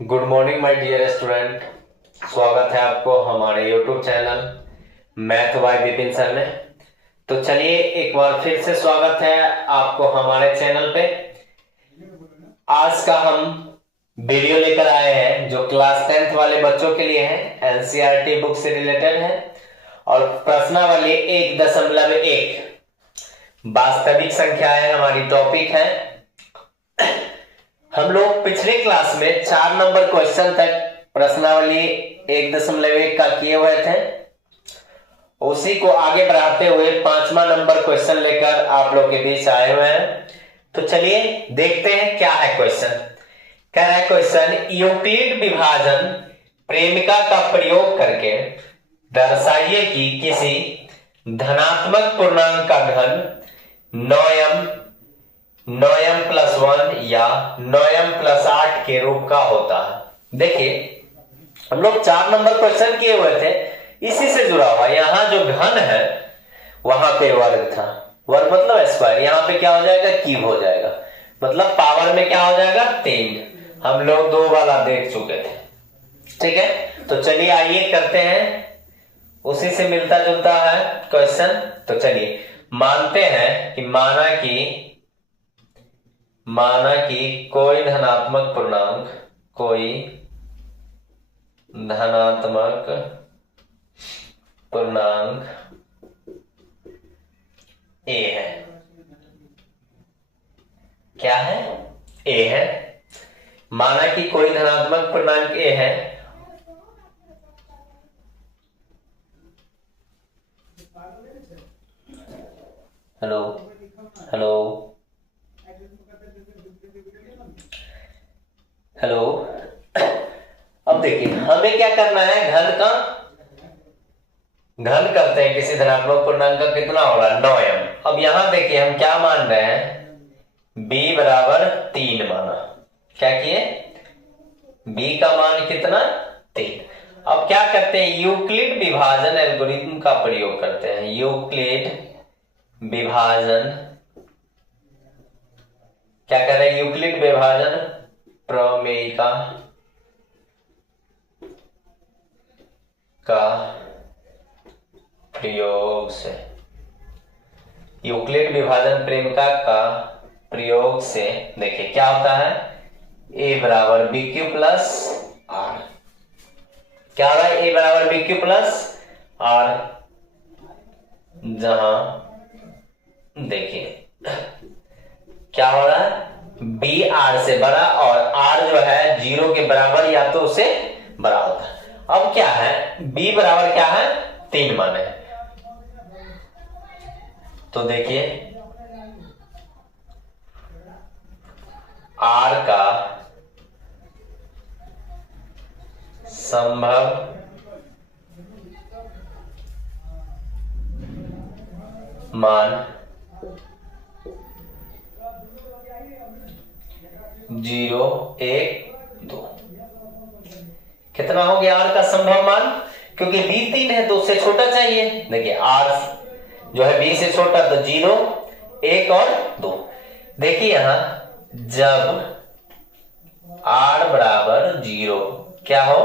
Good morning my dear student. स्वागत है आपको हमारे YouTube channel math by Vipin sir में। तो चलिए एक बार फिर से स्वागत है आपको हमारे चैनल पे। आज का हम वीडियो लेकर आए हैं जो क्लास 10th वाले बच्चों के लिए है, एनसीईआरटी बुक से रिलेटेड है और प्रश्नावली 1.1 वास्तविक संख्याएं हमारी टॉपिक है। हम लोग पिछले क्लास में 4 नंबर क्वेश्चन तक प्रश्नावली 1.1 का किए हुए थे। उसी को आगे बढ़ाते हुए 5वां नंबर क्वेश्चन लेकर आप लोग के बीच आए हुए हैं। तो चलिए देखते हैं क्या है क्वेश्चन। कह रहा है क्वेश्चन, यूक्लिड विभाजन प्रेमिका का प्रयोग करके दर्शाइए कि किसी धनात्मक पूर्णांक का घन 9m+1 या 9m+8 के रूप का होता है। देखिए हम लोग 4 नंबर क्वेश्चन किए हुए थे, इसी से जुड़ा हुआ। यहां जो घन है वहां पे वर्ग था, वर्ग मतलब स्क्वायर, यहां पे क्या हो जाएगा, क्यूब हो जाएगा, मतलब पावर में क्या हो जाएगा 3। हम लोग 2 वाला देख चुके थे, ठीक है। तो चलिए आइए करते हैं, उसी से मिलता जुलता है क्वेश्चन। तो चलिए मानते हैं कि माना कि कोई धनात्मक पूर्णांक ए है। क्या है? ए है। माना कि कोई धनात्मक पूर्णांक ए है हेलो हेलो हेलो। अब देखिए हमें क्या करना है, घन करते हैं किसी धनात्मक पूर्णांक का, कितना होगा 9m। अब यहां देखिए हम क्या मान रहे हैं, b बराबर 3 माना। क्या किए, b का मान कितना 3। अब क्या करते हैं, यूक्लिड विभाजन एल्गोरिथम का प्रयोग करते हैं। यूक्लिड विभाजन, क्या कर रहे हैं, यूक्लिड विभाजन प्रमेयिका का प्रयोग से, यूक्लिड विभाजन प्रेमिका का प्रयोग से देखिए क्या होता है, a बराबर BQ प्लस आर। क्या होगा, a बराबर BQ प्लस आर, जहां देखिए क्या हो रहा है, b r से बड़ा और r जो है 0 के बराबर या तो उससे बड़ा होता है। अब क्या है, b बराबर क्या है 3 माने। तो देखिए r का संभव मान 0, 1, 2। कितना हो गया r का संभव मान, क्योंकि b 3 है तो उससे छोटा चाहिए। देखिए r जो है b से छोटा, तो 0, 1 और 2। देखिए यहां जब r बराबर 0 क्या हो,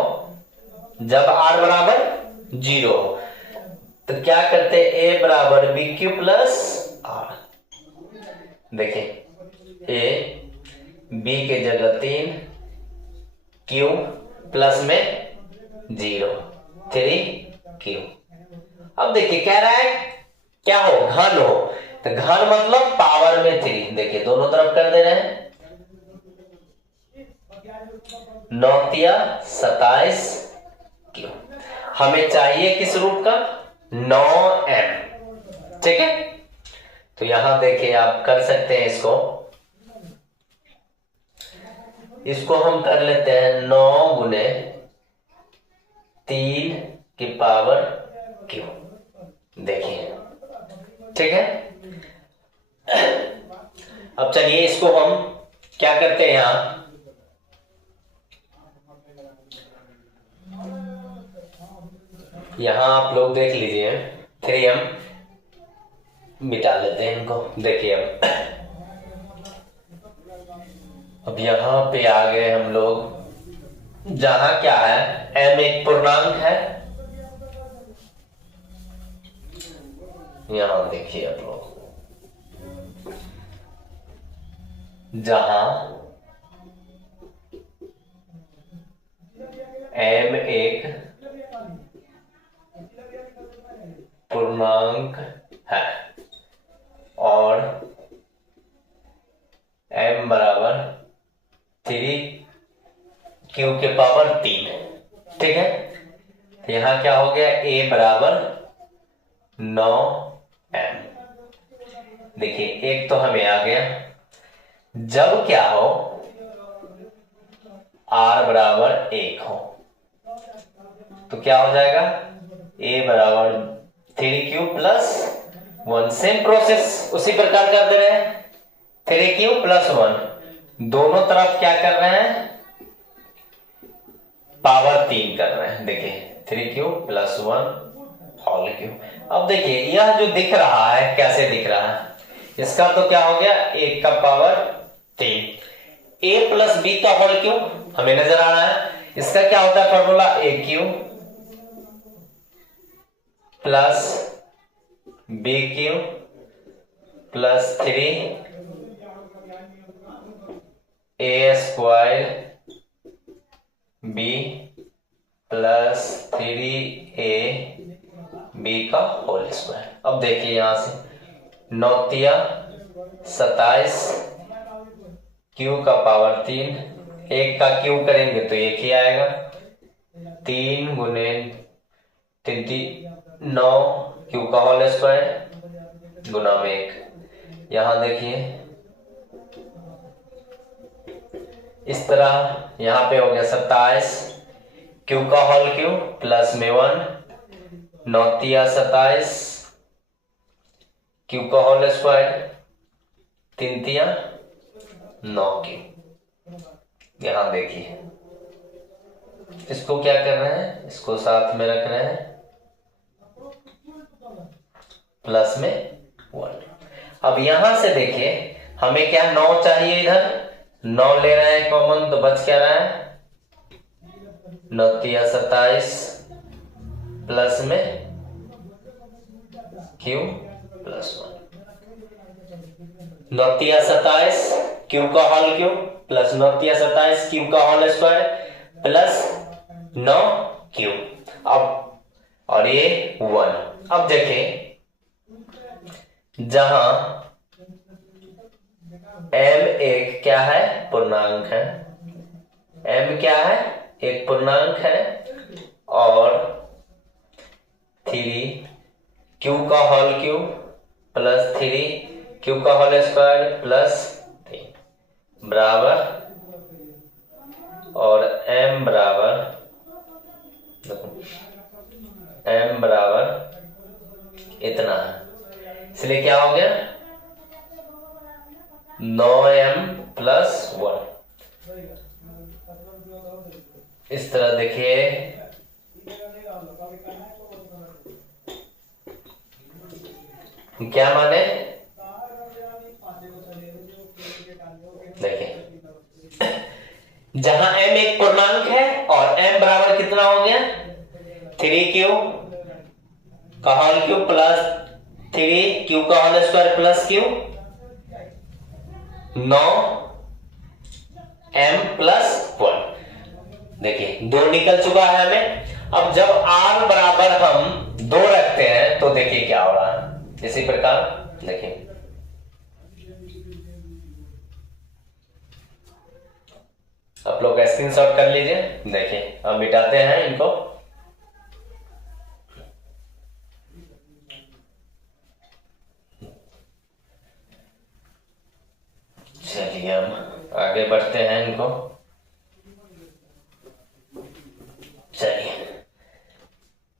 जब r बराबर 0 हो तो क्या करते हैं, a बराबर BQ प्लस आर। देखिए a b के जगह 3, q प्लस में 0, 3q। अब देखिए कह रहा है क्या हो, घन हो, तो घन मतलब पावर में 3। देखिए दोनों तरफ कर दे रहे हैं, 9×27 q। हमें चाहिए किस रूप का, 9m, ठीक है। तो यहां देखिए आप कर सकते हैं इसको हम कर लेते हैं 9 गुने 3 की पावर q। देखिए ठीक है। अब चलिए इसको हम क्या करते हैं, यहां आप लोग देख लीजिए 3m मिटा लेते हैं इनको। देखिए अब यहां पे आ गए हम लोग जहां क्या है, m एक पूर्णांक है। यहां देखिए आप लोग, जहां m एक पूर्णांक है और m बराबर 3q के पावर 3, ठीक है। तो यहां क्या हो गया, a बराबर 9m। देखिए एक तो हमें आ गया। जब क्या हो, r बराबर 1 हो तो क्या हो जाएगा, a बराबर 3q प्लस 1। सेम प्रोसेस उसी प्रकार कर दे रहे हैं। 3q प्लस 1 दोनों तरफ क्या कर रहे हैं, पावर 3 कर रहे हैं। देखिए 3q प्लस 1 होल क्यूब। अब देखिए यह जो दिख रहा है कैसे दिख रहा है, इसका तो क्या हो गया, 1 का पावर 3, a प्लस b का होल क्यूब हमें नजर आ रहा है। इसका क्या होता है formula, aq plus bq plus 3 a square b plus 3a b का होल स्क्वायर। अब देखिए यहां से 9 तिया 27, q का पावर 3, 1 का क्यू करेंगे तो 1 ही आएगा। 3 गुने 9 q का होल स्क्वायर गुना में 1। यहां देखिए इस तरह यहां पे हो गया 27, q का होल क्यूब प्लस में 1, 9 तिया 27, q का होल स्क्वायर 3 तिया 9q। यहां देखिए इसको क्या कर रहे हैं, इसको साथ में रख रहे हैं प्लस में 1। अब यहां से देखिए हमें क्या 9 चाहिए, इधर 9 ले रहे हैं कॉमन तो बच क्या रहा है, 9 तिया 27 प्लस में q प्लस 1। 9 तिया 27 q का होल क्यूब प्लस 9 तिया 27 q का होल स्क्वायर प्लस 9q। अब और ये 1। अब देखें जहां m एक क्या है, पूर्णांक है, m क्या है, एक पूर्णांक है और 3q का होल क्यूब प्लस 3q का होल स्क्वायर प्लस 3 बराबर, और m बराबर इतना है। इसलिए क्या हो गया, 9m प्लस 1। इस तरह देखिए क्या माने, देखिए जहां m एक पूर्णांक है और m बराबर कितना हो गया, 3q का होल क्यूब प्लस 3q का whole square plus q, 9m plus 1। देखिए 2 निकल चुका है हमें। अब जब r बराबर हम 2 रखते हैं तो देखिए क्या हो रहा है, इसी प्रकार देखिए आप लोग स्क्रीनशॉट कर लीजिए। देखिए हम मिटाते हैं इनको, चलिए हम आगे बढ़ते हैं इनको। चलिए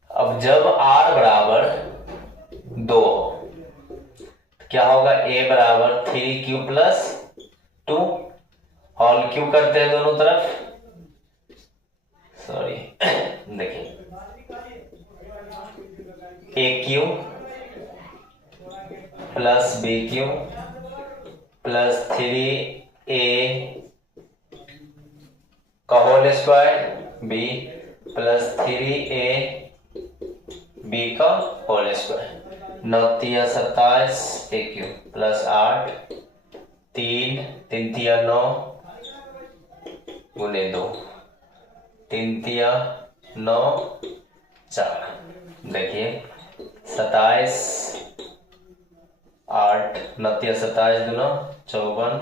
अब जब r बराबर 2 क्या होगा, a बराबर 3q प्लस 2 होल क्यूब करते हैं दोनों तरफ, सॉरी देखिए aq plus bq plus 3a का whole square B plus 3a B का होल स्क्वायर। 9 तिया 27 a क्यूब प्लस 8 3 तिया 9 गुने 2 3 तिया 9 4। देखिए 27 8 9 तिया 27 दूना 54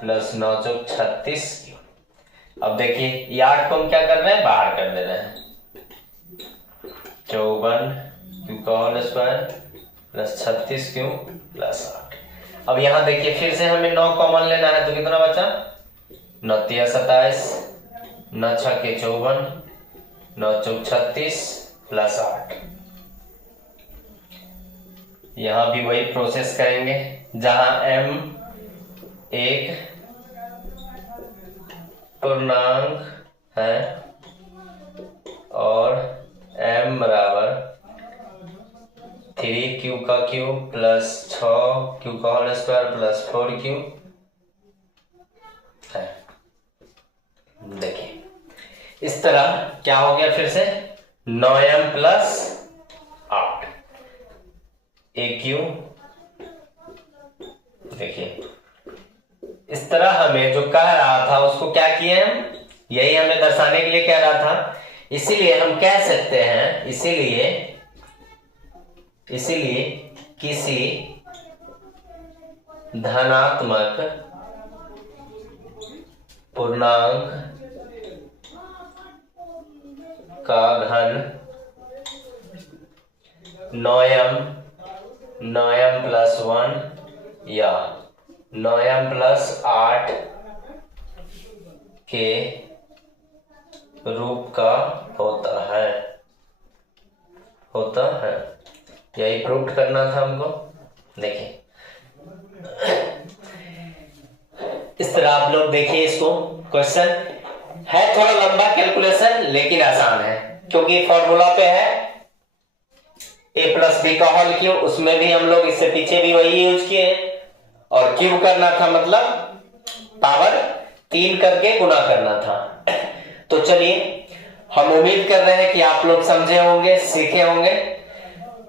प्लस 9 चौक 36। अब देखिए ये 8 को हम क्या कर रहे हैं, बाहर कर दे रहे हैं। 54 क्यू का whole square plus 36 Q plus 8। अब यहां देखिए फिर से हमें 9 कॉमन लेना है, तो कितना बचा 9 तिया 27 9 छके 54 9 चौक 36 प्लस 8। यहां भी वही प्रोसेस करेंगे, जहां m एक पूर्णांक है और m बराबर 3q का क्यूब प्लस 6q का होल स्क्वायर प्लस 4q है। देखिए इस तरह क्या हो गया, फिर से 9m प्लस 8 aq। देखिए इस तरह हमें जो कह रहा था उसको क्या किए हम, यही हमें दर्शाने के लिए कह रहा था। इसीलिए हम कह सकते हैं, इसीलिए किसी धनात्मक पूर्णांक का घन 9m प्लस 1 या 9m प्लस 8 के रूप का होता है। यही प्रूव करना था हमको। देखिए इस तरह आप लोग देखिए, इसको क्वेश्चन है थोड़ा लंबा कैलकुलेशन लेकिन आसान है, क्योंकि फॉर्मूला पे है a प्लस बी का होल क्यूब। उसमें भी हम लोग इससे पीछे भी वही यूज किए हैं, और क्यूब करना था मतलब पावर 3 करके गुना करना था। तो चलिए हम उम्मीद कर रहे हैं कि आप लोग समझे होंगे, सीखे होंगे।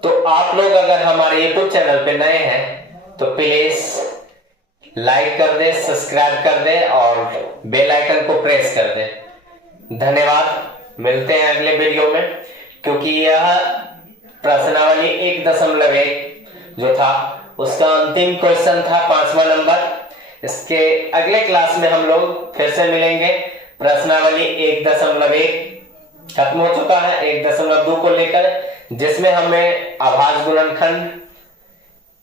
तो आप लोग अगर हमारे YouTube चैनल पे नए हैं तो प्लीज लाइक कर दे, सब्सक्राइब कर दे और बेल आइकन को प्रेस कर दे। धन्यवाद, मिलते हैं अगले वीडियो में। क्योंकि यह प्रश्नावली 1.1 जो था उसका अंतिम क्वेश्चन था 5वां नंबर। इसके अगले क्लास में हम लोग फिर से मिलेंगे। प्रश्नावली 1.1 खत्म हो चुका है 1.2 को लेकर, जिसमें हमें अभाज्य गुणनखंड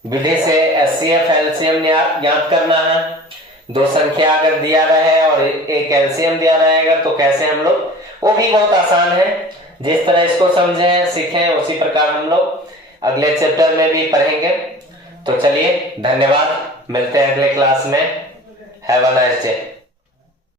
विधि से एचसीएफ एलसीएम ज्ञात करना है। दो संख्या अगर दिया रहे और एक एलसीएम दिया रहेगा तो कैसे हम लोग, वो भी बहुत आसान है। जिस तरह इसको समझे सीखें उसी प्रकार हम लोग अगले चैप्टर में भी पढ़ेंगे। तो चलिए धन्यवाद, मिलते हैं अगले क्लास में। Have a nice day.